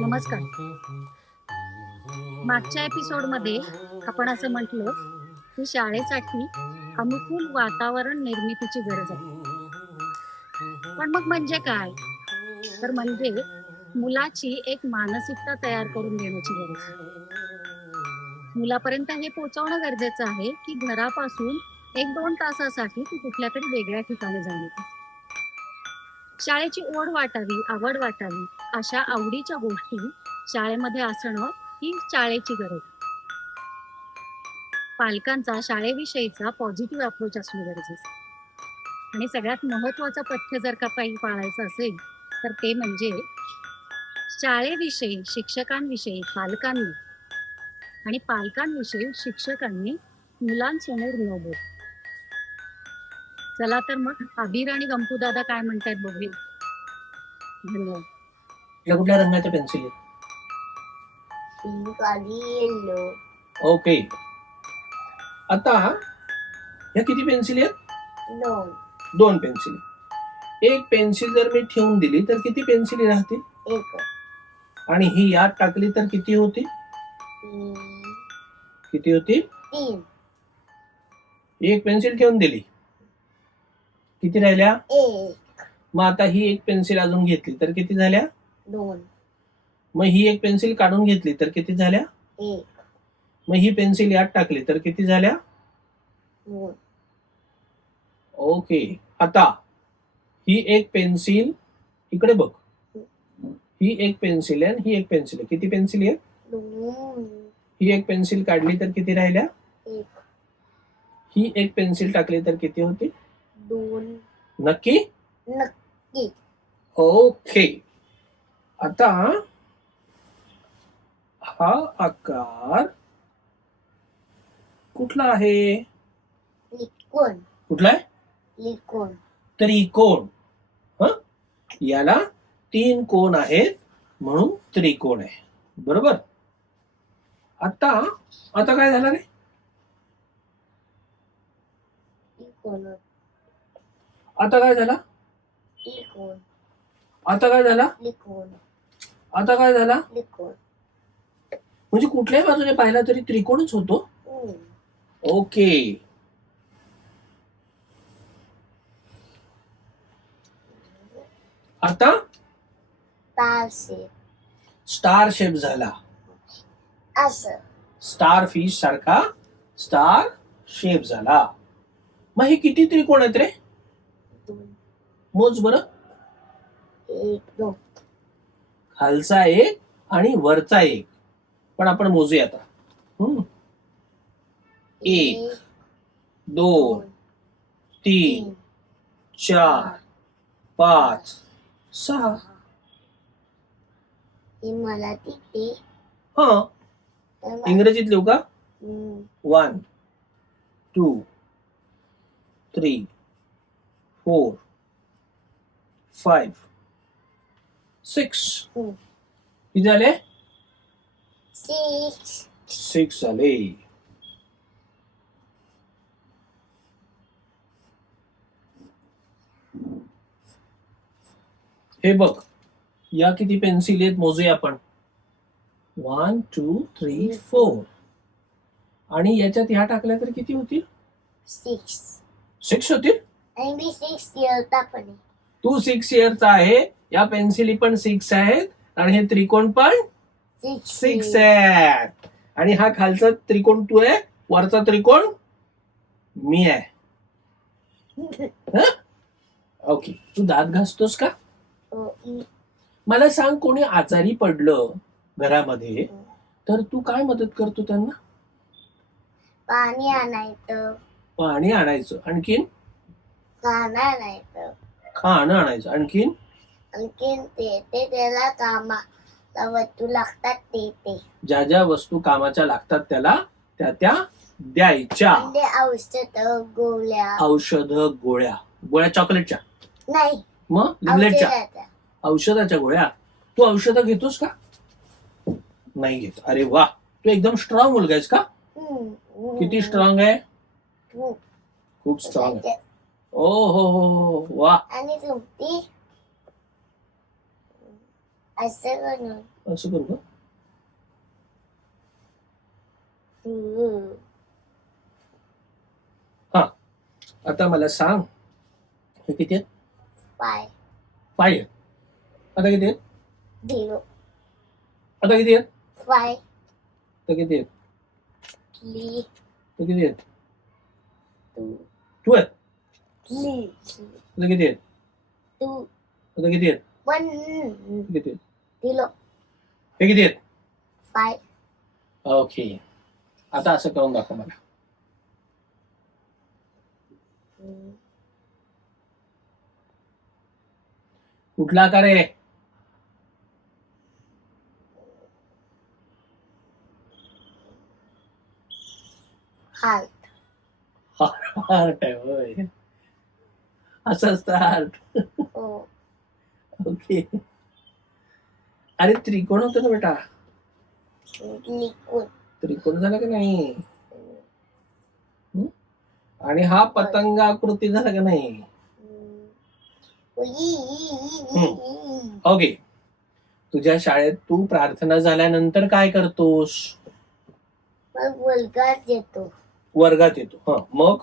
नमस्कार. मागच्या एपिसोडमध्ये आपण असं म्हटलं की शाळेसाठी अनुकूल वातावरण निर्मितीची गरज आहे. पण मग म्हणजे काय? तर म्हणजे मुलाची एक मानसिकता तयार करून देण्याची गरज आहे. मुलापर्यंत हे पोहोचवणं गरजेचं आहे की घरापासून 1-2 तासासाठी ती कुठल्या तरी वेगळ्या ठिकाणी जाणे. शाळेची ओढ वाटावी, आवड वाटावी, अशा आवडीच्या गोष्टी शाळेमध्ये असणं ही शाळेची गरज. पालकांचा शाळेविषयीचा पॉझिटिव्ह अप्रोच असणं गरजेचं आहे. आणि सगळ्यात महत्वाचं पथ्य जर का काही पाळायचं असेल तर ते म्हणजे शाळेविषयी शिक्षकांविषयी पालकांनी आणि पालकांविषयी शिक्षकांनी मुलांसमोर न बोल. चला तर मग अबीर आणि गंपू दादा काय म्हणतात बघूया. धन्यवाद. या कुठल्या रंगाच्या पेन्सिल आहेत? पिंक आणि येलो. ओके. आता ह्या किती पेन्सिल आहेत? 2. 2 पेन्सिल. एक पेन्सिल जर मी ठेवून दिली तर किती पेन्सिली राहतील? 1. आणि ही यात टाकली तर किती होती? 3. एक पेन्सिल ठेवून दिली, किती राहिल्या? 1. मग आता ही एक पेन्सिल अजून घेतली तर किती झाल्या? 2. मग ही एक पेन्सिल काढून घेतली तर किती झाल्या? 1. मग ही पेन्सिल यात टाकली तर किती झाल्या? 2. ओके. आता ही एक पेन्सिल इकडे बघ, ही एक पेन्सिल आहे आणि ही एक पेन्सिल आहे. किती पेन्सिल आहे? 2. ही एक पेन्सिल काढली तर किती राहिल्या? 1. ही एक पेन्सिल टाकली तर किती होती? 2. नक्की? नक्की. ओके. आता हा आकार कुठला आहे? त्रिकोण. कुठला आहे? त्रिकोण. त्रिकोण. याला 3 कोण आहेत म्हणून त्रिकोण आहे. बरोबर. आता काय झालं रे? त्रिकोण. आता काय झाला? त्रिकोण. आता काय झाला? त्रिकोण. आता काय झाला? त्रिकोण. म्हणजे कुठल्याही बाजूने पाहिला तरी त्रिकोणच होतो. ओके. आता स्टार शेप झाला. असं स्टार फिश सारखा स्टार शेप झाला. मग हे किती त्रिकोण आहेत रे? 2. मोज बरं. 1, 2. खालचा एक आणि वरचा एक, पण आपण मोजूया आता. 1, 2, 3, 4, 5, 6. हे मला तिथे हा, इंग्रजीत लिहू का? 1, 2, 3, 4, 5, 6. किती झाले? 6 झाले. हे बघ, या किती पेन्सिल आहेत मोजूया आपण. 1, 2, 3, 4. आणि याच्यात ह्या टाकल्या तर किती होतील? 6 होतील. आणि मी 6 इयरचा पण आहे. तू 6 इयरचा आहे. या पेन्सिली पण 6 आहेत आणि हे त्रिकोण पण 6 आहेत. आणि हा खालचा त्रिकोण तू आहे, वरचा त्रिकोण मी आहे. ओके. तू दात घासतोस का? मला सांग, कोणी आजारी पडलं घरामध्ये तर तू काय मदत करतो त्यांना? पाणी आणायचं. पाणी आणायचं. आणखीन? खाणं आणायचं. खाणं आणायचं. आणखीन? आणखीन ते त्याला कामाला वस्तू लागतात ते ज्या ज्या वस्तू कामाच्या लागतात त्याला त्या द्यायच्या. औषध गोळ्या चॉकलेटच्या नाही, मग लिमलेटच्या औषधाच्या गोळ्या. तू औषधं घेतोस का? नाही घेत. अरे वा, तू एकदम स्ट्रॉंग मुलगा आहेस का? किती स्ट्रॉंग आहे? खूप स्ट्रॉंग आहे. ओ हो हो वा. आणि तुमची असं म्हणून असं करू का? हा, आता मला सांग, हे किती आहेत? 5 5. आता किती आहेत? 0 आता किती आहेत? 5 आता किती आहेत? 3 आता किती आहेत? 2 2 आहेत. 3 आता किती आहेत? 2 आता किती आहेत? 1 किती आहेत? 0 हे किती आहेत? 5 ओके, आता असं करून दाखव मला. कुठला आकार आहे? हार्ट हार्ट आहे होय. असं असतं हार्ट. हो ओके. अरे त्रिकोण होतं ना बेटा. लिक्विड त्रिकोण झाला का नाही? आणि हा पतंगाकृती झाला का नाही? ओके. तुझ्या शाळेत तू प्रार्थना झाल्यानंतर काय करतोस? मग वर्गात येतो वर्गात येतो. हा, मग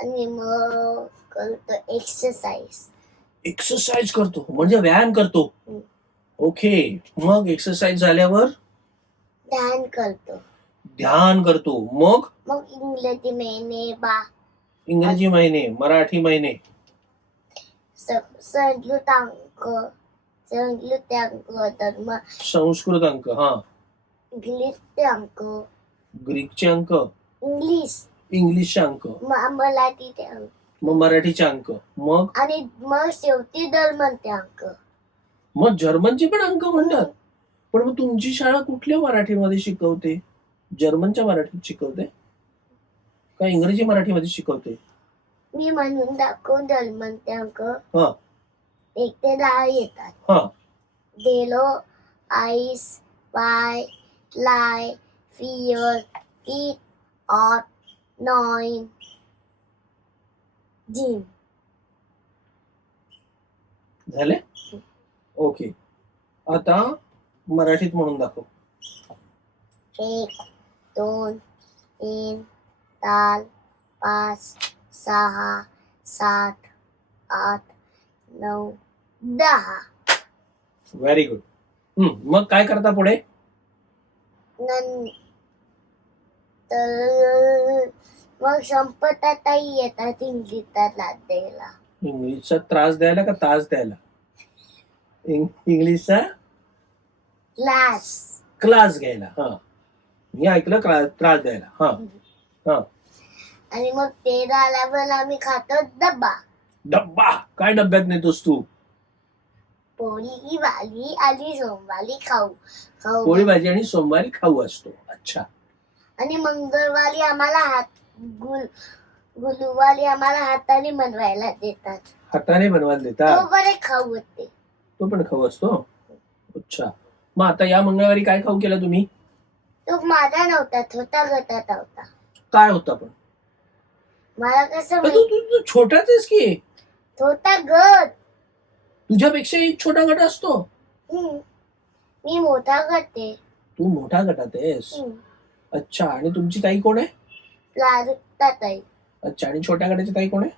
आणि मग करतो एक्सरसाइज एक्सरसाइज करतो, म्हणजे व्यायाम करतो. हम्म. ओके, मग एक्सरसाइज झाल्यावर ध्यान करतो ध्यान करतो. मग मग इंग्रजी महिने इंग्रजी महिने, मराठी महिने, संस्कृतांक धर्म संस्कृत अंक, हा, इंग्लिशचे अंक ग्रीकचे अंक, इंग्लिशचे अंक, मराठीचे अंक मग मराठीचे अंक, मग आणि मग शेवटी जर्मनचे अंक. मग जर्मनचे पण अंक म्हणतात. पण मग तुमची शाळा कुठल्या मराठीमध्ये शिकवते? जर्मनच्या मराठीत शिकवते का इंग्रजी मराठीमध्ये शिकवते? मी म्हणून दाखव जर्मनचे अंक हा 1 ते 10 येतात. हा गेलो आईस बाय लाई फिअर इट ऑट 9 जिम. झाले. ओके, आता मराठीत म्हणून दाखव. 1 2 3 4 5 6 7 8 9 10. Very good. मग काय करता पुढे? नंतर मग संपताही येतात इंग्लिशचा त्रास द्यायला. इंग्लिशचा त्रास द्यायला का तास द्यायला? इंग्लिशचा क्लास घ्यायला. हा, मी ऐकलं त्रास द्यायला. हा हा. आणि मग ते झाल्यावर आम्ही खातो डब्बा. डब्बा काय डब्यात नेतोस तू? पोळी भाजी आणि सोमवारी खाऊ पोळी भाजी आणि सोमवारी खाऊ असतो. अच्छा. आणि मंगळवारी आम्हाला गुरुवारी आम्हाला हाताने बनवायला देतात. हाताने बनवायला देतात. तो बरे खाऊ होते. तो पण खाऊ असतो. अच्छा. मग आता या मंगळवारी काय खाऊ केला तुम्ही? तो माझा नव्हता, छोटा गटात होता. काय होता पण? मला कसं तू छोटाच आहेस की? छोटा गट. तुझ्यापेक्षा एक छोटा गट असतो. मी मोठा गट आहे. तू मोठा गटात आहेस. अच्छा. आणि तुमची ताई कोण आहे? प्राजक्ता ताई. अच्छा. आणि छोट्या गटाची ताई कोण आहे?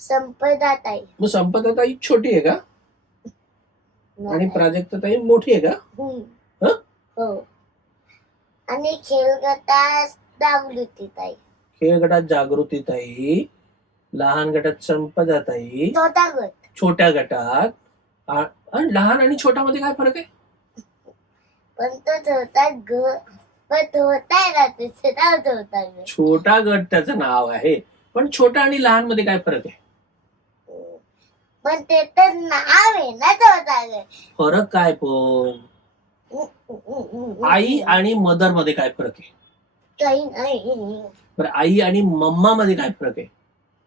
संपदा ताई. मग संपदा ताई छोटी आहे का? आणि प्राजक्ता ताई मोठी आहे का? हो. आणि खेळ गटात जागृती ताई. खेळ गटात जागृती ताई, लहान गटात संपदा ताई, छोटा गट. छोट्या गटात. आणि लहान आणि छोटा मध्ये काय फरक आहे? पण तो छोटा गट पण होता ना. छोटा गट त्याचं नाव आहे, पण छोटा आणि लहान मध्ये काय फरक आहे? पण ते तर नाव आहे ना छोटा गट. फरक काय पण? आई आणि मदर मध्ये काय फरक आहे? काही नाही. बरं, आई आणि मम्मा मध्ये काय फरक आहे?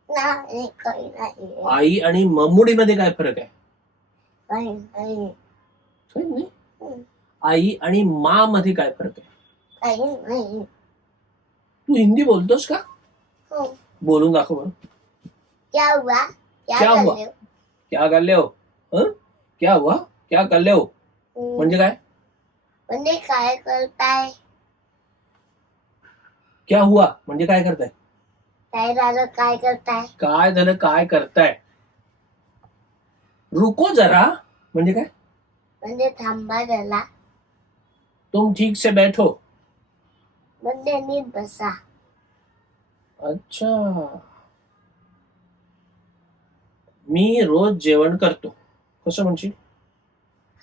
नाही काही नाही. आई आणि मम्मुडी मध्ये काय फरक आहे? काही नाही. काही नाही. आई आणि मा मध्ये काय फरक आहे? काही नाही. तू हिंदी बोलतोस का? हो. बोलून दाखव बरं. क्या हुआ? क्या हुआ? क्या कर ले हो? क्या हुआ क्या कर ले हो म्हणजे काय म्हणजे काय करताय क्या हुआ म्हणजे काय करताय काय झालं काय करताय काय झालं काय करताय रुको जरा म्हणजे काय म्हणजे थांबा झाला तुम ठीक से बैठो म्हणजे नीट बसा अच्छा मी रोज जेवण करतो कसं म्हणशील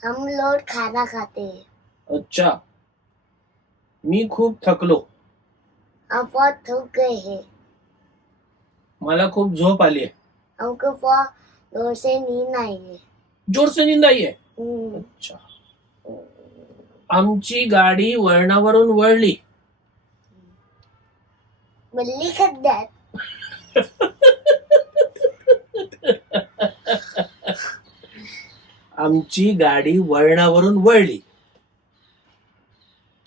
हम लोग खाना खाते हैं अच्छा मी खूप थकलो हम बहुत थक गए हैं मला खूप झोप आली आहे हमको बहुत जोर से नींद आई है जोर से नींद आई आहे अच्छा आमची गाडी वळणावरून वळली बिल्ली खड्ड्यात आमची गाडी वळणावरून वळली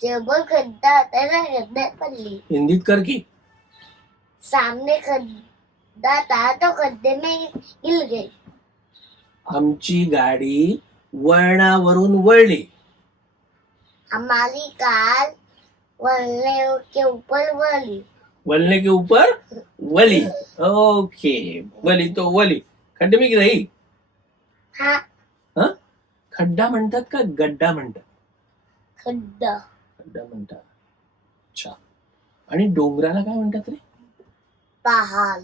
जबर खड्डा होता ना खड्ड्यात पडली हिंदीत कर की सामने खड्डा था तो खड्डे में गिर गई आमची गाडी वळणावरून वळली हमारी कार वळने के ऊपर वली वलने के ऊपर वली ओके वली तो वली खड्डे में गिराई हा हं? खड्डा म्हणतात का गड्डा म्हणतात खड्डा खड्डा म्हणतात अच्छा आणि डोंगराला काय म्हणतात रे पहाड़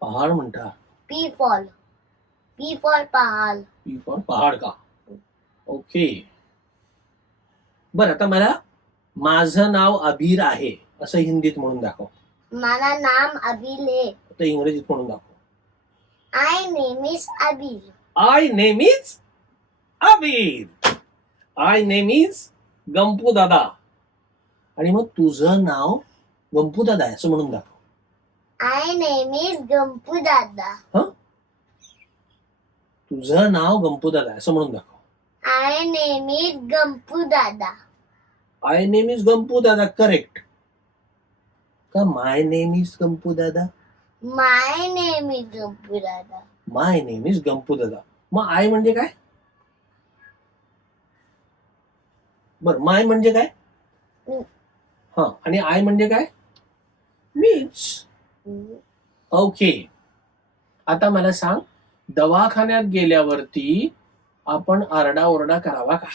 पहाड म्हणतात पीपल पीपल पहाड़ पहाड का ओके बर आता मला माझं नाव अबीर आहे असं हिंदीत म्हणून दाखव हमारा नाम अबिल है आता इंग्रजीत म्हणून दाखव I name is Abil I name is Abeer I name is Gampu दादा आणि मग तुझं नाव गंपू दादा आहे असं म्हणून दाखव आई नेम इज गंपू दादा तुझं नाव गंपू दादा आहे असं म्हणून दाखव आई नेम इज गंपू दादा आय नेम इज गंपू दादा करेक्ट का माय नेम इज गंपू दादा माय नेम इज गंपू दादा माय नेम इज गंपू दादा मग आय म्हणजे काय बर माय म्हणजे काय मी. हा आणि आय म्हणजे काय मीच ओके आता मला सांग दवाखान्यात गेल्यावरती आपण आरडाओरडा करावा का